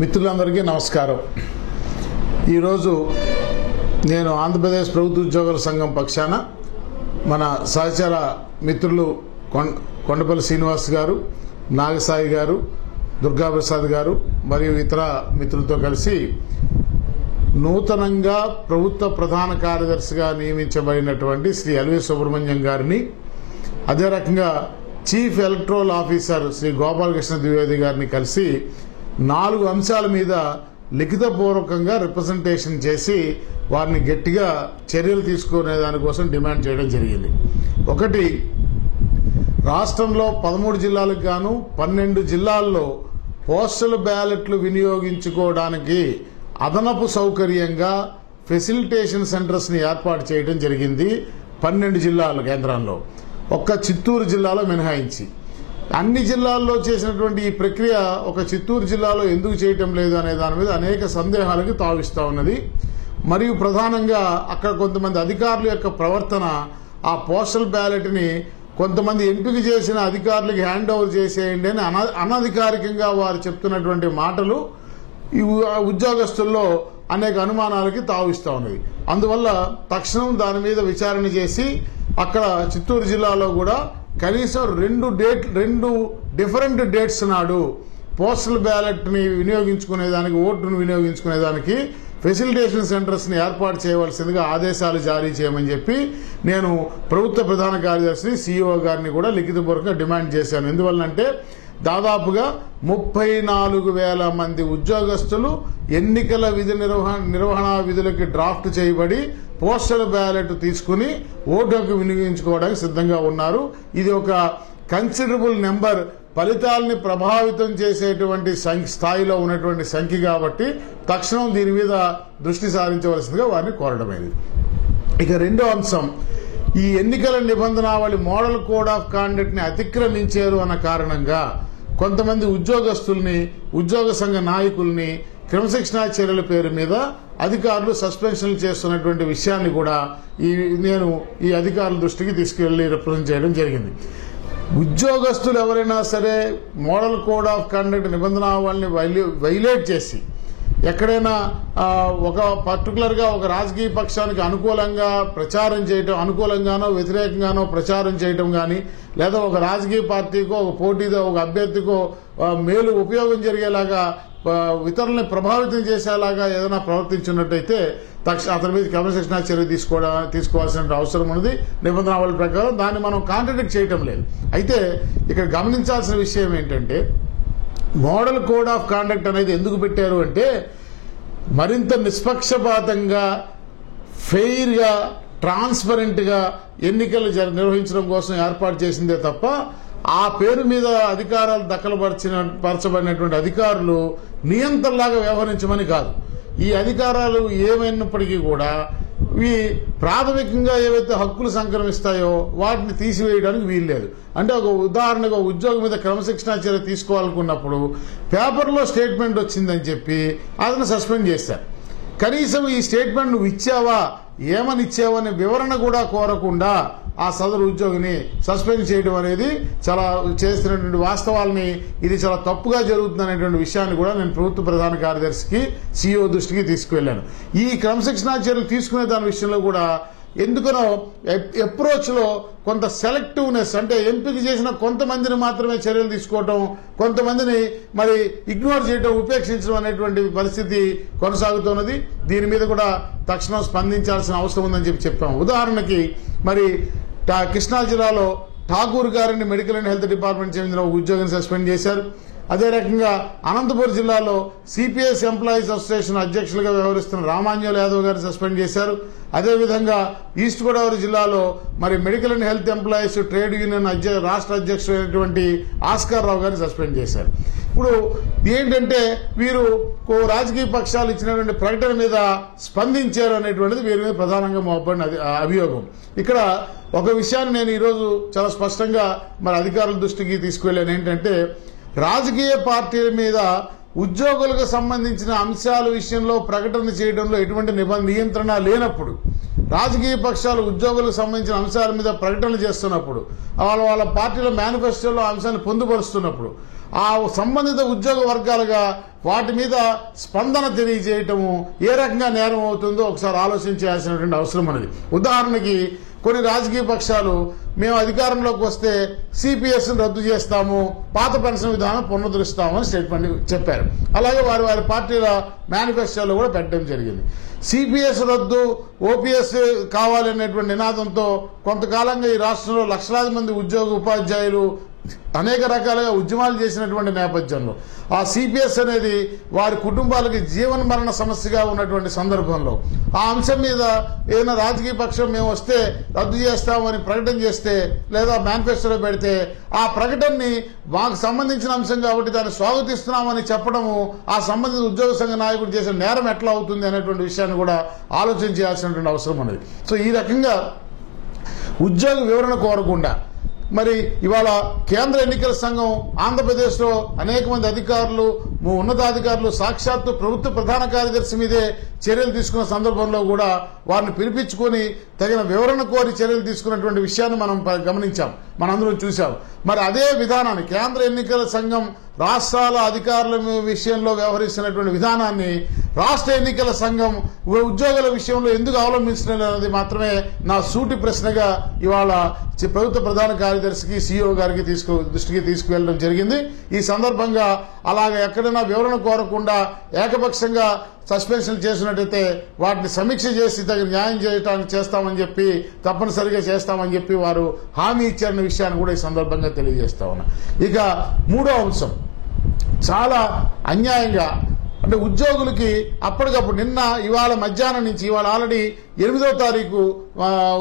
మిత్రులందరికీ నమస్కారం. ఈరోజు నేను ఆంధ్రప్రదేశ్ ప్రభుత్వ ఉద్యోగుల సంఘం పక్షాన మన సహచర మిత్రులు కొండపల్లి శ్రీనివాస్ గారు, నాగసాయి గారు, దుర్గాప్రసాద్ గారు మరియు ఇతర మిత్రులతో కలిసి నూతనంగా ప్రభుత్వ ప్రధాన కార్యదర్శిగా నియమించబడినటువంటి శ్రీ ఎల్వి సుబ్రహ్మణ్యం గారిని, అదే రకంగా chief electoral officer Shri Gopalakrishna Dwivedi గారిని కలిసి 4 అంశాల మీద లిఖితపూర్వకంగా రిప్రజెంటేషన్ చేసి వారిని గట్టిగా చర్యలు తీసుకునే దానికోసం డిమాండ్ చేయడం జరిగింది. ఒకటి, రాష్ట్రంలో 13 జిల్లాలకు గాను 12 జిల్లాల్లో పోస్టల్ బ్యాలెట్లు వినియోగించుకోవడానికి అదనపు సౌకర్యంగా ఫెసిలిటేషన్ సెంటర్స్ ని ఏర్పాటు చేయడం జరిగింది 12 జిల్లాల కేంద్రంలో, ఒక్క చిత్తూరు జిల్లాలో మినహాయించి. అన్ని జిల్లాల్లో చేసినటువంటి ఈ ప్రక్రియ ఒక చిత్తూరు జిల్లాలో ఎందుకు చేయటం లేదు అనే దాని మీద అనేక సందేహాలకు తావిస్తా ఉన్నది. మరియు ప్రధానంగా అక్కడ కొంతమంది అధికారుల యొక్క ప్రవర్తన, ఆ పోస్టల్ బ్యాలెట్ ని కొంతమంది ఎంపిక చేసిన అధికారులకు హ్యాండ్ ఓవర్ చేసేయండి అని అనధికారికంగా వారు చెప్తున్నటువంటి మాటలు ఈ ఉద్యోగస్తుల్లో అనేక అనుమానాలకి తావిస్తా ఉన్నది. అందువల్ల తక్షణం దాని మీద విచారణ చేసి అక్కడ చిత్తూరు జిల్లాలో కూడా కనీసం 2 డిఫరెంట్ డేట్స్ నాడు పోస్టల్ బ్యాలెట్ ని వినియోగించుకునేదానికి, ఓటును వినియోగించుకునేదానికి ఫెసిలిటేషన్ సెంటర్స్ ని ఏర్పాటు చేయవలసిందిగా ఆదేశాలు జారీ చేయమని చెప్పి నేను ప్రభుత్వ ప్రధాన కార్యదర్శి సిఇఓ గారిని కూడా లిఖితపూర్వకంగా డిమాండ్ చేశాను. ఎందువల్లంటే దాదాపుగా 34,000 మంది ఉద్యోగస్తులు ఎన్నికల నిర్వహణ విధులకి డ్రాఫ్ట్ చేయబడి పోస్టల్ బ్యాలెట్ తీసుకుని ఓటుకు వినియోగించుకోవడానికి సిద్ధంగా ఉన్నారు. ఇది ఒక కన్సిడరబుల్ నెంబర్, ఫలితాలని ప్రభావితం చేసేటువంటి స్థాయిలో ఉన్నటువంటి సంఖ్య కాబట్టి తక్షణం దీని మీద దృష్టి సారించవలసిందిగా వారిని కోరడమైంది. ఇక రెండో అంశం, ఈ ఎన్నికల నిబంధనావళి మోడల్ కోడ్ ఆఫ్ కాండక్ట్ ని అతిక్రమించారు అన్న కారణంగా కొంతమంది ఉద్యోగస్తుల్ని, ఉద్యోగ సంఘ నాయకుల్ని క్రమశిక్షణా చర్యల పేరు మీద అధికారులు సస్పెన్షన్లు చేస్తున్నటువంటి విషయాన్ని కూడా నేను ఈ అధికారుల దృష్టికి తీసుకెళ్లి రిప్రజెంట్ చేయడం జరిగింది. ఉద్యోగస్తులు ఎవరైనా సరే మోడల్ కోడ్ ఆఫ్ కండక్ట్ నిబంధనావళిని వైలేట్ చేసి ఎక్కడైనా ఒక పర్టికులర్ గా ఒక రాజకీయ పక్షానికి అనుకూలంగా ప్రచారం చేయటం, అనుకూలంగానో వ్యతిరేకంగానో ప్రచారం చేయటం గాని, లేదా ఒక రాజకీయ పార్టీకో ఒక పోటీతో ఒక అభ్యర్థికో మేలు ఉపయోగం జరిగేలాగా ఇతరులని ప్రభావితం చేసేలాగా ఏదైనా ప్రవర్తించినట్టయితే అతని మీద క్రమశిక్షణా చర్య తీసుకోవాల్సిన అవసరం ఉన్నది నిబంధనావళి ప్రకారం. దాన్ని మనం కాంట్రడిక్ట్ చేయటం లేదు. అయితే ఇక్కడ గమనించాల్సిన విషయం ఏంటంటే, మోడల్ కోడ్ ఆఫ్ కాండక్ట్ అనేది ఎందుకు పెట్టారు అంటే మరింత నిష్పక్షపాతంగా, ఫెయిర్ గా, ట్రాన్స్పరెంట్ గా ఎన్నికలు నిర్వహించడం కోసం ఏర్పాటు చేసిందే తప్ప ఆ పేరు మీద అధికారాలు పరచబడినటువంటి అధికారులు నియంత్రణలాగా వ్యవహరించమని కాదు. ఈ అధికారాలు ఏమైనప్పటికీ కూడా ఇవి ప్రాథమికంగా ఏవైతే హక్కులు సంక్రమిస్తాయో వాటిని తీసివేయడానికి వీల్లేదు. అంటే ఒక ఉదాహరణగా ఉద్యోగం మీద క్రమశిక్షణా చర్య తీసుకోవాలనుకున్నప్పుడు పేపర్లో స్టేట్మెంట్ వచ్చిందని చెప్పి అతను సస్పెండ్ చేశారు. కనీసం ఈ స్టేట్మెంట్ నువ్వు ఇచ్చావా, ఏమని ఇచ్చావా అనే వివరణ కూడా కోరకుండా ఆ సదరు ఉద్యోగిని సస్పెండ్ చేయడం అనేది చాలా చేస్తున్నటువంటి వాస్తవాలని, ఇది చాలా తప్పుగా జరుగుతుందనేటువంటి విషయాన్ని కూడా నేను ప్రభుత్వ ప్రధాన కార్యదర్శికి, సిఇఓ దృష్టికి తీసుకువెళ్లాను. ఈ క్రమశిక్షణా చర్యలు తీసుకునే దాని విషయంలో కూడా ఎందుకనో అప్రోచ్ లో కొంత సెలెక్టివ్నెస్, అంటే ఎంపిక చేసిన కొంతమందిని మాత్రమే చర్యలు తీసుకోవటం, కొంతమందిని మరి ఇగ్నోర్ చేయడం, ఉపేక్షించడం అనేటువంటి పరిస్థితి కొనసాగుతున్నది. దీని మీద కూడా తక్షణం స్పందించాల్సిన అవసరం ఉందని చెప్పాము. ఉదాహరణకి మరి కృష్ణా జిల్లాలో ఠాకూర్ గారిని మెడికల్ అండ్ హెల్త్ డిపార్ట్మెంట్ చెందిన ఒక ఉద్యోగిని సస్పెండ్ చేశారు. అదే రకంగా అనంతపురం జిల్లాలో సిపిఎస్ ఎంప్లాయీస్ అసోసియేషన్ అధ్యక్షులుగా వ్యవహరిస్తున్న రామాంజల్ యాదవ్ గారిని సస్పెండ్ చేశారు. అదేవిధంగా ఈస్ట్ గోదావరి జిల్లాలో మరి medical and health employees trade union రాష్ట్ర అధ్యక్షుడైనటువంటి ఆస్కార్ రావు గారిని సస్పెండ్ చేశారు. ఇప్పుడు ఏంటంటే వీరు రాజకీయ పక్షాలు ఇచ్చినటువంటి ప్రకటన మీద స్పందించారు అనేటువంటిది వీరి మీద ప్రధానంగా మోపడిన అభియోగం. ఇక్కడ ఒక విషయాన్ని నేను ఈరోజు చాలా స్పష్టంగా మరి అధికారుల దృష్టికి తీసుకువెళ్ళాను. ఏంటంటే రాజకీయ పార్టీల మీద ఉద్యోగులకు సంబంధించిన అంశాల విషయంలో ప్రకటన చేయడంలో ఎటువంటి నియంత్రణ లేనప్పుడు, రాజకీయ పక్షాలు ఉద్యోగులకు సంబంధించిన అంశాల మీద ప్రకటనలు చేస్తున్నప్పుడు, వాళ్ళ పార్టీల మేనిఫెస్టోలో అంశాన్ని పొందుపరుస్తున్నప్పుడు ఆ సంబంధిత ఉద్యోగ వర్గాలుగా వాటి మీద స్పందన తెలియజేయటము ఏ రకంగా నేరం అవుతుందో ఒకసారి ఆలోచించాల్సినటువంటి అవసరం ఉన్నది. ఉదాహరణకి కొన్ని రాజకీయ పక్షాలు మేము అధికారంలోకి వస్తే సిపిఎస్ని రద్దు చేస్తాము, పాత పెన్షన్ విధానం పునరుద్ధరిస్తామని స్టేట్మెంట్ చెప్పారు. అలాగే వారి పార్టీల మేనిఫెస్టోలో కూడా పెట్టడం జరిగింది. సిపిఎస్ రద్దు, ఓపీఎస్ కావాలనేటువంటి నినాదంతో కొంతకాలంగా ఈ రాష్ట్రంలో లక్షలాది మంది ఉపాధ్యాయులు అనేక రకాలుగా ఉద్యమాలు చేసినటువంటి నేపథ్యంలో ఆ సిపిఎస్ అనేది వారి కుటుంబాలకి జీవన మరణ సమస్యగా ఉన్నటువంటి సందర్భంలో ఆ అంశం మీద ఏదైనా రాజకీయ పక్షం మేము వస్తే రద్దు చేస్తామని ప్రకటన చేస్తే లేదా మేనిఫెస్టోలో పెడితే ఆ ప్రకటనని మాకు సంబంధించిన అంశం కాబట్టి దాన్ని స్వాగతిస్తున్నామని చెప్పడము ఆ సంబంధిత ఉద్యోగ సంఘ నాయకుడు చేసే నేరం ఎట్లా అవుతుంది అనేటువంటి విషయాన్ని కూడా ఆలోచన చేయాల్సినటువంటి అవసరం ఉన్నది. సో ఈ రకంగా ఉద్యోగ వివరణ కోరకుండా మరి ఇవాళ కేంద్ర ఎన్నికల సంఘం ఆంధ్రప్రదేశ్లో అనేక మంది అధికారులు, ఉన్నతాధికారులు సాక్షాత్తు ప్రభుత్వ ప్రధాన కార్యదర్శి మీదే చర్యలు తీసుకున్న సందర్భంలో కూడా వారిని పిలిపించుకొని తగిన వివరణ కోరి చర్యలు తీసుకున్నటువంటి విషయాన్ని మనం గమనించాం, మనందరం చూసాం. మరి అదే విధానాన్ని కేంద్ర ఎన్నికల సంఘం రాష్ట్రాల అధికారుల విషయంలో వ్యవహరిస్తున్నటువంటి విధానాన్ని రాష్ట్ర ఎన్నికల సంఘం ఉద్యోగుల విషయంలో ఎందుకు అవలంబించలేదు మాత్రమే నా సూటి ప్రశ్నగా ఇవాళ ప్రభుత్వ ప్రధాన కార్యదర్శికి, సిఇఓ గారికి దృష్టికి తీసుకువెళ్ళడం జరిగింది. ఈ సందర్భంగా అలాగే ఎక్కడైనా వివరణ కోరకుండా ఏకపక్షంగా సస్పెన్షన్ చేసినట్టయితే వాటిని సమీక్ష చేసి తగిన న్యాయం చేయడానికి చేస్తామని చెప్పి, తప్పనిసరిగా చేస్తామని చెప్పి వారు హామీ ఇచ్చారన్న విషయాన్ని కూడా ఈ సందర్భంగా తెలియజేస్తా ఉన్నా. ఇక మూడో అంశం, చాలా అన్యాయంగా అంటే ఉద్యోగులకి అప్పటికప్పుడు ఇవాళ మధ్యాహ్నం నుంచి, ఇవాళ ఆల్రెడీ 8వ తారీఖు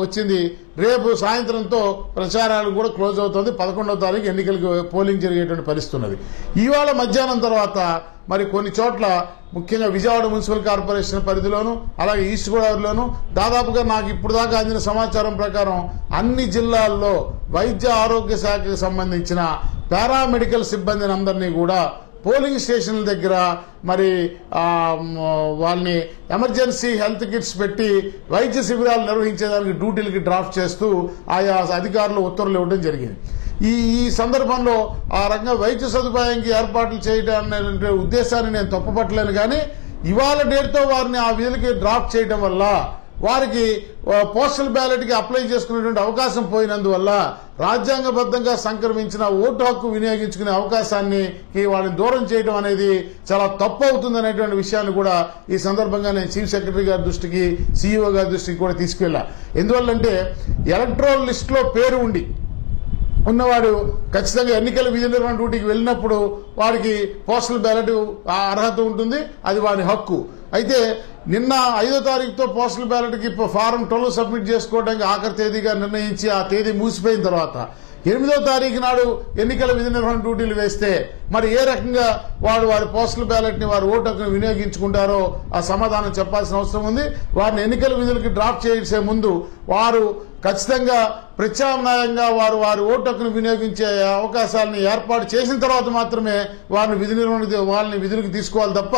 వచ్చింది, రేపు సాయంత్రంతో ప్రచారాలు కూడా క్లోజ్ అవుతుంది. 11వ తారీఖు ఎన్నికలకు పోలింగ్ జరిగేటువంటి పరిస్థితి ఉన్నది. ఇవాళ మధ్యాహ్నం తర్వాత మరి కొన్ని చోట్ల ముఖ్యంగా విజయవాడ మున్సిపల్ కార్పొరేషన్ పరిధిలోను అలాగే ఈస్ట్ గోదావరిలోను దాదాపుగా నాకు ఇప్పుడు దాకా అందిన సమాచారం ప్రకారం అన్ని జిల్లాల్లో వైద్య ఆరోగ్య శాఖకు సంబంధించిన పారామెడికల్ సిబ్బందిని అందరినీ కూడా పోలింగ్ స్టేషన్ల దగ్గర మరి వాళ్ళని ఎమర్జెన్సీ హెల్త్ కిట్స్ పెట్టి వైద్య శిబిరాలు నిర్వహించేదానికి డ్యూటీలకి డ్రాఫ్ట్ చేస్తూ ఆయా అధికారులు ఉత్తర్వులు ఇవ్వడం జరిగింది. ఈ సందర్భంలో ఆ రకంగా వైద్య సదుపాయానికి ఏర్పాట్లు చేయడానికి ఉద్దేశాన్ని నేను తప్పుపట్టలేను. కానీ ఇవాళ డేట్తో వారిని ఆ విధులకి డ్రాఫ్ట్ చేయడం వల్ల వారికి పోస్టల్ బ్యాలెట్కి అప్లై చేసుకునేటువంటి అవకాశం పోయినందువల్ల రాజ్యాంగబద్ధంగా సంక్రమించిన ఓటు హక్కు వినియోగించుకునే అవకాశాన్ని వాళ్ళని దూరం చేయడం అనేది చాలా తప్పు అవుతుంది అనేటువంటి విషయాన్ని కూడా ఈ సందర్భంగా నేను చీఫ్ సెక్రటరీ గారి దృష్టికి, సిఇఓ గారి దృష్టికి కూడా తీసుకెళ్లా. ఎందువల్లంటే ఎలక్ట్రల్ లిస్టులో పేరు ఉన్నవాడు ఖచ్చితంగా ఎన్నికల విధి నిర్వహణ డ్యూటీకి వెళ్ళినప్పుడు వాడికి పోస్టల్ బ్యాలెట్ అర్హత ఉంటుంది, అది వాడి హక్కు. అయితే నిన్న 5వ తారీఖుతో పోస్టల్ బ్యాలెట్కి ఫారం 12 సబ్మిట్ చేసుకోవడానికి ఆఖరి తేదీగా నిర్ణయించి ఆ తేదీ మూసిపోయిన తర్వాత 8వ తారీఖు నాడు ఎన్నికల విధి నిర్వహణ డ్యూటీలు వేస్తే మరి ఏ రకంగా వారి పోస్టల్ బ్యాలెట్ ని వారి ఓటు హక్కును వినియోగించుకుంటారో ఆ సమాధానం చెప్పాల్సిన అవసరం ఉంది. వారిని ఎన్నికల విధులకి డ్రాఫ్ట్ చేసే ముందు వారు ఖచ్చితంగా ప్రత్యామ్నాయంగా వారి ఓటు హక్కును వినియోగించే అవకాశాలను ఏర్పాటు చేసిన తర్వాత మాత్రమే వాళ్ళని విధులకు తీసుకోవాలి తప్ప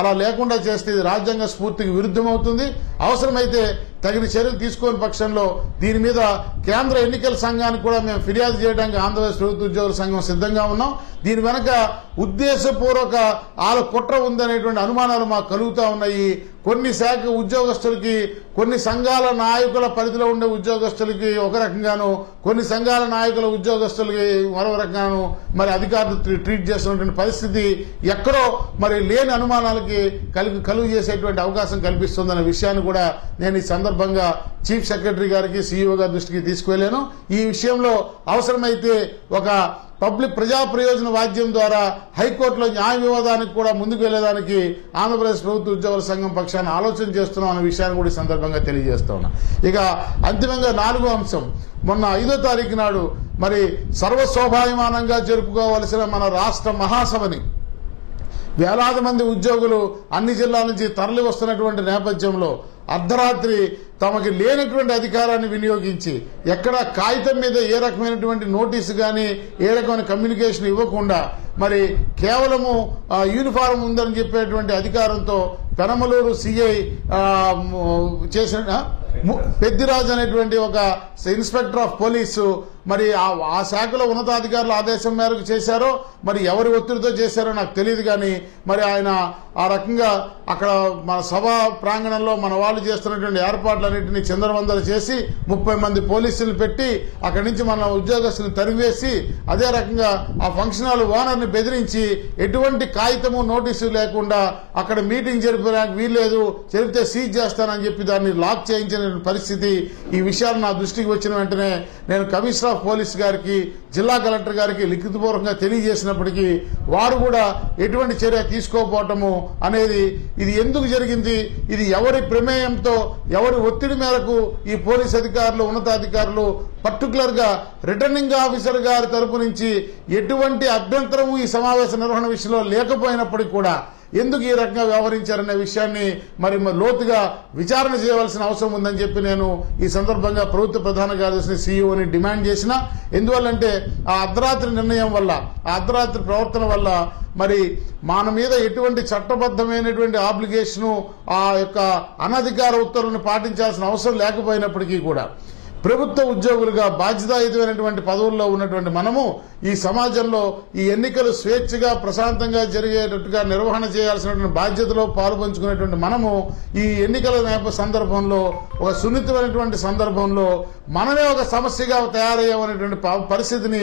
అలా లేకుండా చేస్తే ఇది రాజ్యాంగ స్ఫూర్తికి విరుద్ధమవుతుంది. అవసరమైతే తగిన చర్యలు తీసుకోని పక్షంలో దీని మీద కేంద్ర ఎన్నికల సంఘానికి కూడా మేము ఫిర్యాదు చేయడానికి ఆంధ్రప్రదేశ్ ప్రభుత్వ ఉద్యోగుల సంఘం సిద్ధంగా ఉన్నాం. దీని వెనక ఉద్దేశపూర్వక కుట్ర ఉందనేటువంటి అనుమానాలు మాకు కలుగుతా ఉన్నాయి. కొన్ని శాఖ ఉద్యోగస్తులకి, కొన్ని సంఘాల నాయకుల పరిధిలో ఉండే ఉద్యోగస్తులకి ఒక రకంగాను, కొన్ని సంఘాల నాయకుల ఉద్యోగస్తులకి మరో రకంగాను మరి అధికారులు ట్రీట్ చేస్తున్నటువంటి పరిస్థితి ఎక్కడో మరి లేని అనుమానాలకి కలుగు చేసేటువంటి అవకాశం కల్పిస్తుందన్న విషయాన్ని కూడా నేను ఈ సందర్భంగా చీఫ్ సెక్రటరీ గారికి, సిఇఓ గారి దృష్టికి తీసుకువెళ్లాను. ఈ విషయంలో అవసరమైతే ఒక పబ్లిక్ ప్రజా ప్రయోజన వాద్యం ద్వారా హైకోర్టులో న్యాయ వివాదానికి కూడా ముందుకు వెళ్లేదానికి ఆంధ్రప్రదేశ్ ప్రభుత్వ ఉద్యోగుల సంఘం పక్షాన్ని ఆలోచన చేస్తున్నాం అనే విషయాన్ని కూడా ఈ సందర్భంగా తెలియజేస్తా ఉన్నా. ఇక అంతిమంగా 4వ అంశం, మొన్న 5వ తారీఖు నాడు మరి సర్వశోభాయమానంగా జరుపుకోవలసిన మన రాష్ట్ర మహాసభని వేలాది మంది ఉద్యోగులు అన్ని జిల్లాల నుంచి తరలి వస్తున్నటువంటి నేపథ్యంలో అర్ధరాత్రి తమకి లేనటువంటి అధికారాన్ని వినియోగించి ఎక్కడ కాగితం మీద ఏ రకమైనటువంటి నోటీసు కానీ ఏ రకమైన కమ్యూనికేషన్ ఇవ్వకుండా మరి కేవలము యూనిఫారం ఉందని చెప్పేటువంటి అధికారంతో పెనమలూరు సిఐ చేసిన పెద్దిరాజు అనేటువంటి ఒక ఇన్స్పెక్టర్ ఆఫ్ పోలీసు మరి ఆ శాఖలో ఉన్నతాధికారుల ఆదేశం మేరకు చేశారో మరి ఎవరి ఒత్తిడితో చేశారో నాకు తెలియదు. కానీ మరి ఆయన ఆ రకంగా అక్కడ మన సభా ప్రాంగణంలో మన వాళ్ళు చేస్తున్నటువంటి ఏర్పాట్లన్నింటినీ చిందరవందలు చేసి 30 మంది పోలీసులు పెట్టి అక్కడి నుంచి మన ఉద్యోగస్తులను తరివేసి అదే రకంగా ఆ ఫంక్షన్ హాల్ ఓనర్ని బెదిరించి ఎటువంటి కాగితము నోటీసు లేకుండా అక్కడ మీటింగ్ జరిపడానికి వీల్లేదు, జరిపితే సీజ్ చేస్తానని చెప్పి దాన్ని లాక్ చేయించిన పరిస్థితి. ఈ విషయాలు నా దృష్టికి వచ్చిన వెంటనే నేను కమిషనర్ ఆఫ్ పోలీస్ గారికి, జిల్లా కలెక్టర్ గారికి లిఖితపూర్వకంగా తెలియజేసినప్పటికీ వారు కూడా ఎటువంటి చర్య తీసుకోకపోవటము అనేది, ఇది ఎందుకు జరిగింది, ఇది ఎవరి ప్రమేయంతో ఎవరి ఒత్తిడి మేరకు ఈ పోలీస్ అధికారులు ఉన్నతాధికారులు పర్టికులర్ గా రిటర్నింగ్ ఆఫీసర్ గారి తరపు నుంచి ఎటువంటి అభ్యంతరము ఈ సమావేశ నిర్వహణ విషయంలో లేకపోయినప్పటికీ కూడా ఎందుకు ఈ రకంగా వ్యవహరించారనే విషయాన్ని మరి లోతుగా విచారణ చేయవలసిన అవసరం ఉందని చెప్పి నేను ఈ సందర్భంగా ప్రభుత్వ ప్రధాన కార్యదర్శిని సీఈఓని డిమాండ్ చేసిన. ఎందువల్లంటే ఆ అర్ధరాత్రి నిర్ణయం వల్ల, ఆ అర్ధరాత్రి ప్రవర్తన వల్ల మరి మన మీద ఎటువంటి చట్టబద్ధమైనటువంటి ఆబ్లిగేషను, ఆ యొక్క అనధికార ఉత్తర్వులను పాటించాల్సిన అవసరం లేకపోయినప్పటికీ కూడా ప్రభుత్వ ఉద్యోగులుగా బాధ్యతాయుతమైనటువంటి పదవుల్లో ఉన్నటువంటి మనము ఈ సమాజంలో ఈ ఎన్నికలు స్వేచ్ఛగా ప్రశాంతంగా జరిగేటట్టుగా నిర్వహణ చేయాల్సినటువంటి బాధ్యతలో పాల్పంచుకునేటువంటి మనము ఈ ఎన్నికల సందర్భంలో ఒక సున్నితమైనటువంటి సందర్భంలో మనమే ఒక సమస్యగా తయారయ్యేటువంటి పరిస్థితిని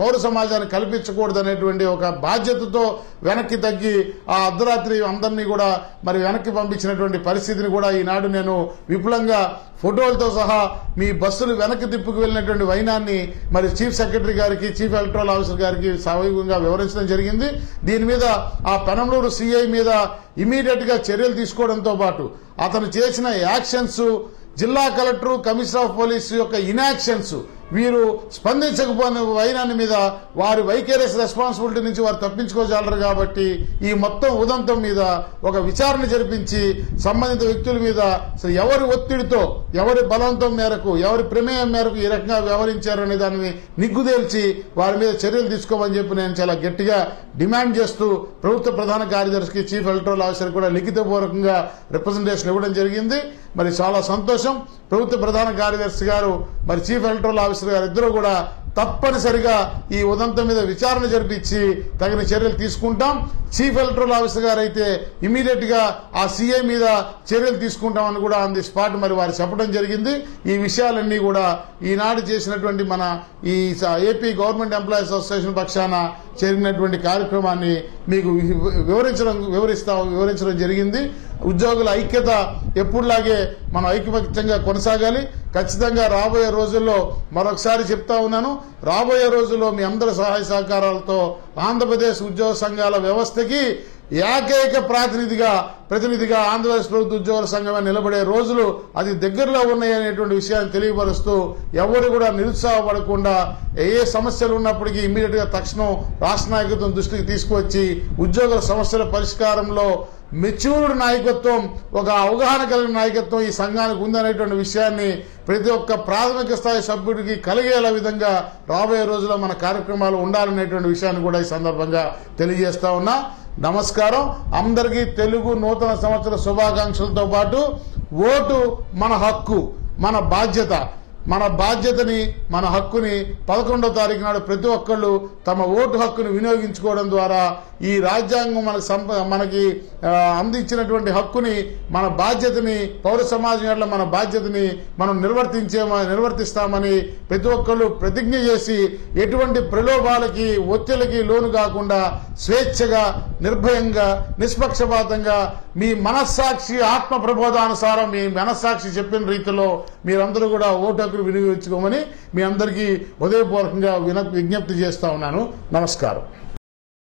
పౌర సమాజానికి కల్పించకూడదు అనేటువంటి ఒక బాధ్యతతో వెనక్కి తగ్గి ఆ అర్ధరాత్రి అందరినీ కూడా మరి వెనక్కి పంపించినటువంటి పరిస్థితిని కూడా ఈనాడు నేను విపులంగా ఫోటోలతో సహా మీ బస్సులు వెనక్కి తిప్పుకు వెళ్ళినటువంటి వైనాన్ని మరి చీఫ్ సెక్రటరీ గారికి, చీఫ్ ఎలక్టరల్ ఆఫీసర్ గారికి స్వాభావికంగా వివరించడం జరిగింది. దీని మీద ఆ పెనంలూరు సిఐ మీద ఇమీడియట్ గా చర్యలు తీసుకోవడంతో పాటు అతను చేసిన యాక్షన్స్, జిల్లా కలెక్టర్, కమిషనర్ ఆఫ్ పోలీసు యొక్క ఇన్యాక్షన్స్, వీరు స్పందించకపోయిన వైనాన్ని మీద వారి వైకేరియస్ రెస్పాన్సిబిలిటీ నుంచి వారు తప్పించుకోగలరు. కాబట్టి ఈ మొత్తం ఉదంతం మీద ఒక విచారణ జరిపించి సంబంధిత వ్యక్తుల మీద ఎవరి ఒత్తిడితో, ఎవరి బలవంతం మేరకు, ఎవరి ప్రమేయం మేరకు ఈ రకంగా వ్యవహరించారనే దాన్ని నిగ్గుదేల్చి వారి మీద చర్యలు తీసుకోమని చెప్పి నేను చాలా గట్టిగా డిమాండ్ చేస్తూ ప్రభుత్వ ప్రధాన కార్యదర్శికి, చీఫ్ ఎలక్టరల్ ఆఫీసర్ కూడా లిఖితపూర్వకంగా రిప్రజెంటేషన్ ఇవ్వడం జరిగింది. మరి చాలా సంతోషం. ప్రభుత్వ ప్రధాన కార్యదర్శి గారు మరి చీఫ్ ఎలక్టరల్ ఆఫీసర్ గారు ఇద్దరు కూడా తప్పనిసరిగా ఈ ఉదంతం మీద విచారణ జరిపించి తగిన చర్యలు తీసుకుంటాం. చీఫ్ ఎలక్టరల్ ఆఫీసర్ గారు అయితే ఇమీడియట్ గా ఆ సీఐ మీద చర్యలు తీసుకుంటామని కూడా ఆన్ ది స్పాట్ మరి వారు చెప్పడం జరిగింది. ఈ విషయాలన్నీ కూడా ఈనాడు చేసినటువంటి మన ఈ ఏపీ గవర్నమెంట్ ఎంప్లాయీస్ అసోసియేషన్ పక్షాన జరిగినటువంటి కార్యక్రమాన్ని మీకు వివరించడం జరిగింది. ఉద్యోగుల ఐక్యత ఎప్పుడులాగే మనం ఐకమత్యంగా కొనసాగాలి. ఖచ్చితంగా రాబోయే రోజుల్లో మరొకసారి చెప్తా ఉన్నాను, రాబోయే రోజుల్లో మీ అందరి సహాయ సహకారాలతో ఆంధ్రప్రదేశ్ ఉద్యోగ సంఘాల వ్యవస్థకి ఏకైక ప్రతినిధిగా ఆంధ్రప్రదేశ్ ప్రభుత్వ ఉద్యోగుల సంఘమే నిలబడే రోజులు అది దగ్గరలో ఉన్నాయనేటువంటి విషయాన్ని తెలియపరుస్తూ ఎవరు కూడా నిరుత్సాహపడకుండా ఏ సమస్యలు ఉన్నప్పటికీ ఇమ్మీడియట్ గా తక్షణం రాష్ట్ర నాయకత్వం దృష్టికి తీసుకువచ్చి ఉద్యోగుల సమస్యల పరిష్కారంలో మెచ్యూర్డ్ నాయకత్వం, ఒక అవగాహన కలిగిన నాయకత్వం ఈ సంఘానికి ఉందనేటువంటి విషయాన్ని ప్రతి ఒక్క ప్రాథమిక స్థాయి సభ్యుడికి కలిగేలా విధంగా రాబోయే రోజుల్లో మన కార్యక్రమాలు ఉండాలనేటువంటి విషయాన్ని కూడా ఈ సందర్భంగా తెలియజేస్తా ఉన్నా. నమస్కారం. అందరికీ తెలుగు నూతన సంవత్సర శుభాకాంక్షలతో పాటు ఓటు మన హక్కు, మన బాధ్యత. మన బాధ్యతని, మన హక్కుని 11వ తారీఖు నాడు ప్రతి ఒక్కళ్ళు తమ ఓటు హక్కుని వినియోగించుకోవడం ద్వారా ఈ రాజ్యాంగం మనకి అందించినటువంటి హక్కుని, మన బాధ్యతని, పౌర సమాజం వల్ల మన బాధ్యతని మనం నిర్వర్తిస్తామని ప్రతి ఒక్కళ్ళు ప్రతిజ్ఞ చేసి ఎటువంటి ప్రలోభాలకి, ఒత్తిడికి లోను కాకుండా స్వేచ్ఛగా, నిర్భయంగా, నిష్పక్షపాతంగా మీ మనస్సాక్షి ఆత్మ ప్రబోధానుసారం మీ మనస్సాక్షి చెప్పిన రీతిలో మీరందరూ కూడా ఓటు హక్కును వినియోగించుకోమని మీ అందరికీ హృదయపూర్వకంగా విజ్ఞప్తి చేస్తా ఉన్నాను. నమస్కారం.